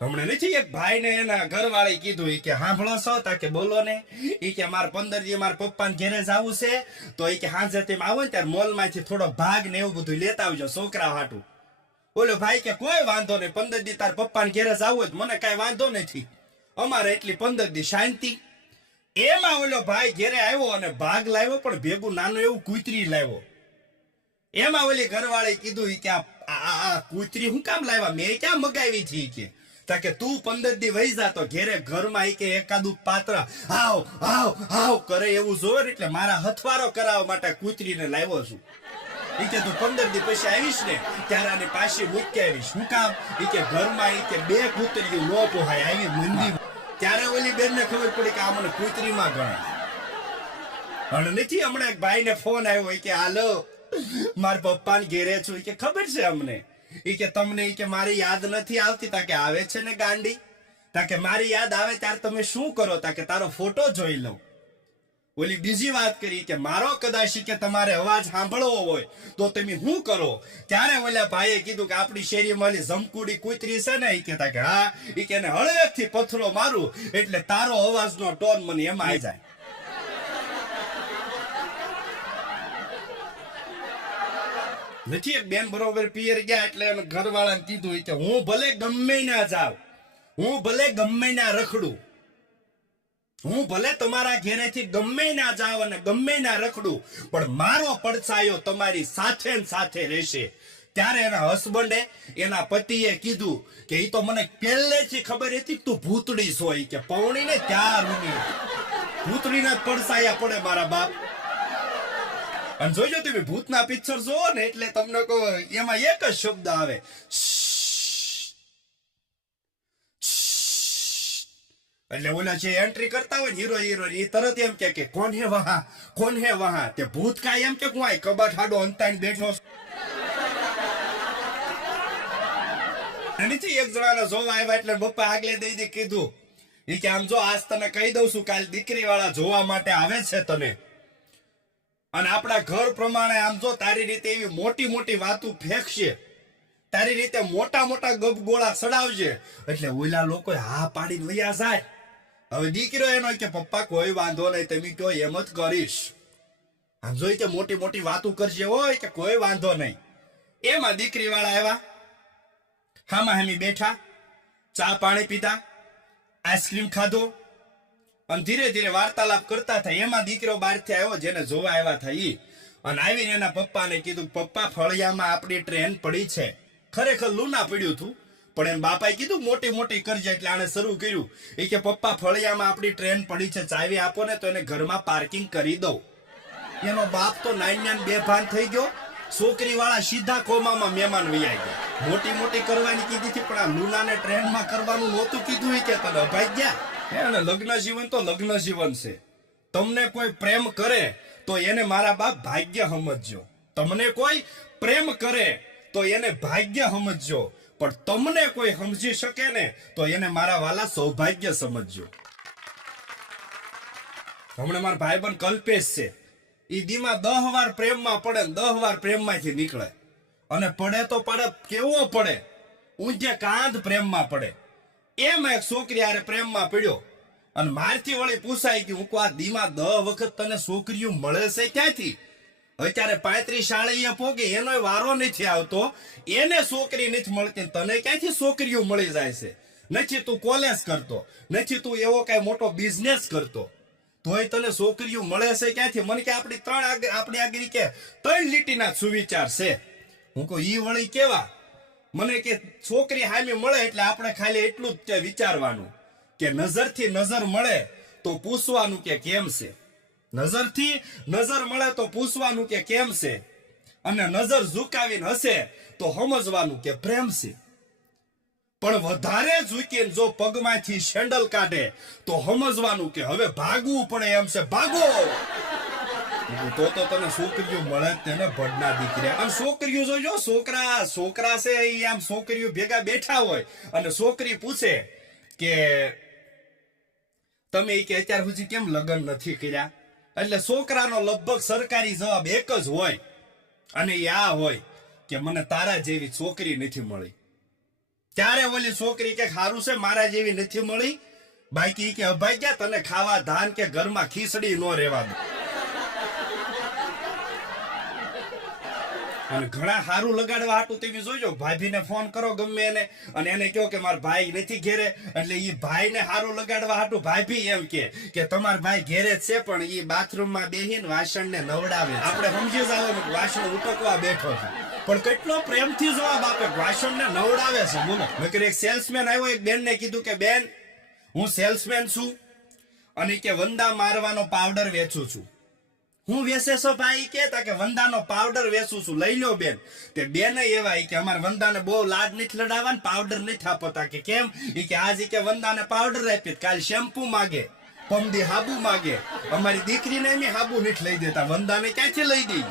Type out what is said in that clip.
હમણાં નથી, એક ભાઈ ને એના ઘરવાળી કીધું કે સાંભળો છો તા કે બોલો ને. એ કે, મારા પંદરજી, મારા પપ્પા ઘેરે જવું છે. તો એ કે હાજર તેમ આવો ને, ત્યારે મોલમાંથી થોડો ભાગ ને એવું બધું લેતા આવજો, છોકરા હાટું. બોલો, ભાઈ કે, કોઈ વાંધો નહીં પંદર દી તાર પપ્પા ઘેરે જવું હોય મને કઈ વાંધો નથી. અમારે એટલી પંદર દી શાંતિ. એમાં ઓલો ભાઈ ઘેરે આવ્યો અને ભાગ લાવ્યો, પણ ભેગું નાનું એવું કૂતરી લાવ્યો. એમાં ઓલી ઘરવાળી કીધું કે, આ કૂતરી હું કામ લાવ્યા? મેં ક્યાં મગાવી છે કે? કે તું પંદર દી વહી જા તો ઘેરે ઘરમાં કે એકાદું પાત્ર આવ આવ આવ કરે એવું જોવે એટલે મારા હથવારો કરાવવા માટે કૂતરીને લાવ્યો છું. કે તું પંદર દી પછી આવીશ ને ત્યારે આની પાછી મૂકી આવીશ. શું કામ? ઈ કે ઘરમાં ઈ કે બે કૂતરીઓ નો પોહાય, આવી મંદી ત્યારે ઓલી બેનને ખબર પડી કે આ મને કૂતરીમાં ગણાય. અને નથી, હમણાં એક ભાઈને ફોન આવ્યો કે, હાલો, મારા પપ્પા ઘેરે છું. કે, ખબર છે અમને. ઈ કે તમને કે મારી યાદ નથી આવતી તા કે આવે છે ને ગાંડી? તા મારી યાદ આવે ત્યારે તમે શું કરો? તા તારો ફોટો જોઈ લઉં. ઓલી બીજી વાત કરી કે મારો કદાચ કે તમારે અવાજ સાંભળવો હોય તો તમે શું કરો? ત્યારે ઓલા ભાઈએ કીધું કે આપણી શેરીમાં ઓલી જમકુડી કૂતરી છે ને એ કહેતા કે હા એ કે એને હળવેકથી પથરો મારું એટલે તારો અવાજનો ટોન મને એમાં આવી જાય. નથી, એક બેન બરોબર પિયર ગયા એટલે ઘરવાળાને કીધું કે, હું ભલે ગમે ના જાઉં, હું ભલે ગમે ના રખડું, હું ભલે તમારા ઘેરેથી ગમે ના જાવ અને ગમે ના રખડું, પણ મારો પડછાયો તમારી સાથે ને સાથે રહેશે. ત્યારે એના હસબન્ડે એના પતિએ કીધું કે એ તો મને પહેલેથી ખબર હતી તું ભૂતડી સોય કે પૌણીને ત્યાં રૂની ભૂતડીને પડસાયા પડે મારા બાપ. અને જોજો તમે, ભૂતના પિક્ચર જોવો ને, એટલે તમને કહો, એમાં એક જ શબ્દ આવે. એટલે ઓલા જે એન્ટ્રી કરતા હોય હીરો હીરો એ તરત એમ કે કોણ હે વહા? કોણ હે વહા? તે ભૂત કાંઈ એમ કે, હું કબાટ હાડો અંતાઈને બેઠો નથી એક જણાને જોવા આવ્યા, એટલે બપ્પા આગલે દઈ દે, કીધું એ કે આમ જો આજ તને કહી દઉં છું, કાલ દીકરી વાળા જોવા માટે આવે છે તને. અને આપણા ઘર પ્રમાણે આમ જો તારી રીતે એવી મોટી મોટી વાતો ફેંકશે, તારી રીતે મોટા મોટા ગબગોળા સડાવજે એટલે ઓલા લોકો હા પાડીને વયા જાય. હવે દીકરો એનો કે, પપ્પા, કોઈ વાંધો નહીં, તમે કહો એમ જ કરીશ. આમ જોઈ કે મોટી મોટી વાતો કરજે હોય કે કોઈ વાંધો નહીં. એમાં દીકરી વાળા આવ્યા. હામાં હામી બેઠા. ચા પાણી પીધા. આઈસ્ક્રીમ ખાધો. અને ધીરે ધીરે વાર્તાલાપ કરતા થાય. એમાં દીકરો બહારથી આવ્યો જેને જોવા આવ્યા થાય અને આવીને એના પપ્પાને કીધું, પપ્પા, ફળિયામાં આપણી ટ્રેન પડી છે. ખરેખર લૂના પડ્યું હતું પણ એમ બાપાએ કીધું, મોટી મોટી કરજે. એટલે આણે શરૂ કર્યું. એ કે, પપ્પા, ફળિયામાં આપણી ટ્રેન પડી છે. ચાવી આપો ને તો એને ઘરમાં પાર્કિંગ કરી દઉં. એનો બાપ તો નાઈન બે ભાન થઈ ગયો. છોકરી વાળા સીધા કોમામાં મહેમાન વૈયા ગયા. મોટી મોટી કરવાની કીધી હતી, પણ આ લૂનાને ટ્રેનમાં કરવાનું નહોતું કીધું. એ કે, તને ભાગ્યા હે લગ્ન જીવન તો લગ્ન જીવન છે. તમને કોઈ પ્રેમ કરે તો એને મારા બાપ ભાગ્ય સમજજો. તમને કોઈ પ્રેમ કરે તો એને ભાગ્ય સમજજો. પણ તમને કોઈ સમજી શકે ને તો એને મારા વાલા સૌભાગ્ય સમજજો. હમણાં મારા ભાઈબંધ કલ્પેશ છે. ઈ દીમાં દહ વાર પ્રેમમાં પડે દહ વાર પ્રેમમાંથી નીકળે. અને પડે તો પડે, કેવો પડે? ઊંચે કાંધ પ્રેમમાં પડે. એમ એક છોકરી હારે પ્રેમમાં પડ્યો અને મારથી વળી પૂછાય કે હું આ દીમાં દહ વખત તને છોકરીઓ મળે છે ક્યાંથી? અત્યારે પાંત્રીસ શાળીએ પોગે, એનો વારો નથી આવતો. એને છોકરી નથી મળતી તને ક્યાંથી છોકરીઓ મળી જાય છે? નથી તું કોલેજ કરતો, નથી તું એવો કઈ મોટો બિઝનેસ કરતો. તોય તને છોકરીઓ મળે છે ક્યાંથી? મને કે આપણી ત્રણ આગળ આપણી આગળ કે ત્રણ લીટીના સુવિચાર છે. હું કહું, ઈ વળી કેવા? મને કે છોકરી હામી મળે એટલે આપણે ખાલી એટલું જ વિચારવાનું કે નજરથી નજર મળે તો પૂછવાનું કે કેમ છે. નજરથી નજર મળે તો પૂછવાનું કે કેમ છે. અને નજર ઝુકાવીને હશે તો સમજવાનું કે પ્રેમ છે. પણ વધારે ઝૂકીને જો પગમાંથી સેન્ડલ કાઢે તો સમજવાનું કે હવે ભાગવું પડે એમ છે. ભાગો! તો તો તને છોકરીઓ મળે તેને ભડના દીકરા. આમ છોકરીઓ જોજો, છોકરા છોકરા છે ઈ આમ છોકરીઓ ભેગા બેઠા હોય. અને છોકરી પૂછે કે તમે ઈ કે અત્યાર સુધી કેમ લગ્ન નથી કર્યા? એટલે છોકરાનો લગભગ સરકારી જવાબ એક જ હોય. અને એ આ હોય કે મને તારા જેવી છોકરી નથી મળી. ત્યારે ઓલી છોકરી કે સારું છે, મારા જેવી નથી મળી? બાકી કે અભાઈ ગયા તને ખાવા, ધાન કે ઘરમાં ખીચડી નો રહેવા દો. અને ઘણા સારું લગાડવા હાટું તમે જોજો. ભાભીને ફોન કરો ગમે એને. અને એને કહો કે મારા ભાઈ નથી ઘેરે. એટલે ઈ ભાઈને સારું લગાડવા હાટું ભાભી એમ કે તમારા ભાઈ ઘેરે છે, પણ એ બાથરૂમમાં બેહીને વાસણને નવડાવે આપણે સમજી જવાનું વાસણ ઉટકવા બેઠો છે. પણ કેટલો પ્રેમથી જવાબ આપે વાસણને નવડાવે છે. બોલો. નકર એક સેલ્સમેન આવ્યો, એક બેનને કીધું કે, બેન, હું સેલ્સમેન છું અને કે વંદા મારવાનો પાવડર વેચું છું. હું વેસે છો ભાઈ? કે તા કે વંદાનો પાવડર વેચું છું. લઈ લો બેન. તે બેન એવા કે અમારે વંદાને બહુ લાડ નથી લડાવવા પાવડર નથી આપતા. કે કેમ? એ કે આજ કે વંદાને પાવડર આપી કાલ શેમ્પુ માગે, પમદી હાબુ માગે. અમારી દીકરીને એમ હાબુ નથી લઈ દેતા. વંદાને ક્યાંથી લઈ દઈ?